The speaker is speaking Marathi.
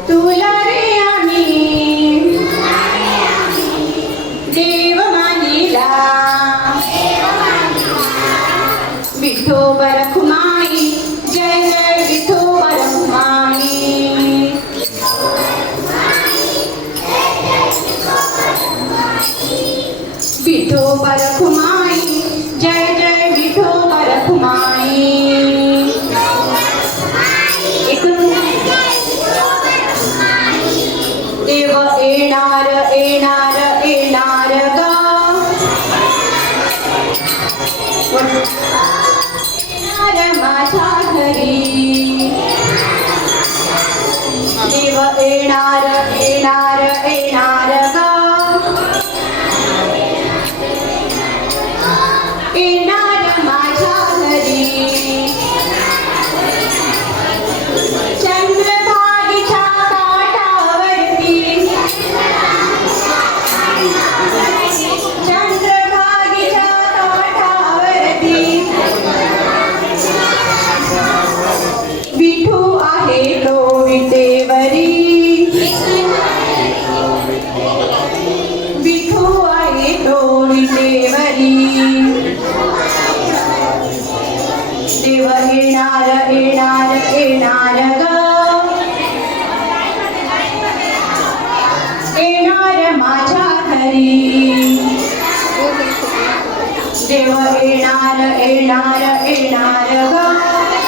তুলারে আমি দেব মানিলা বিঠোবর খুমাই জয় জয় বিঠোবর খুমাই বিঠোবর देव येणार येणार येणार ग. येणार माझ्या घरी. देव येणार येणार येणार ग. येणार येणार येणार ग. येणार माझ्या घरी. देव येणार येणार येणार ग.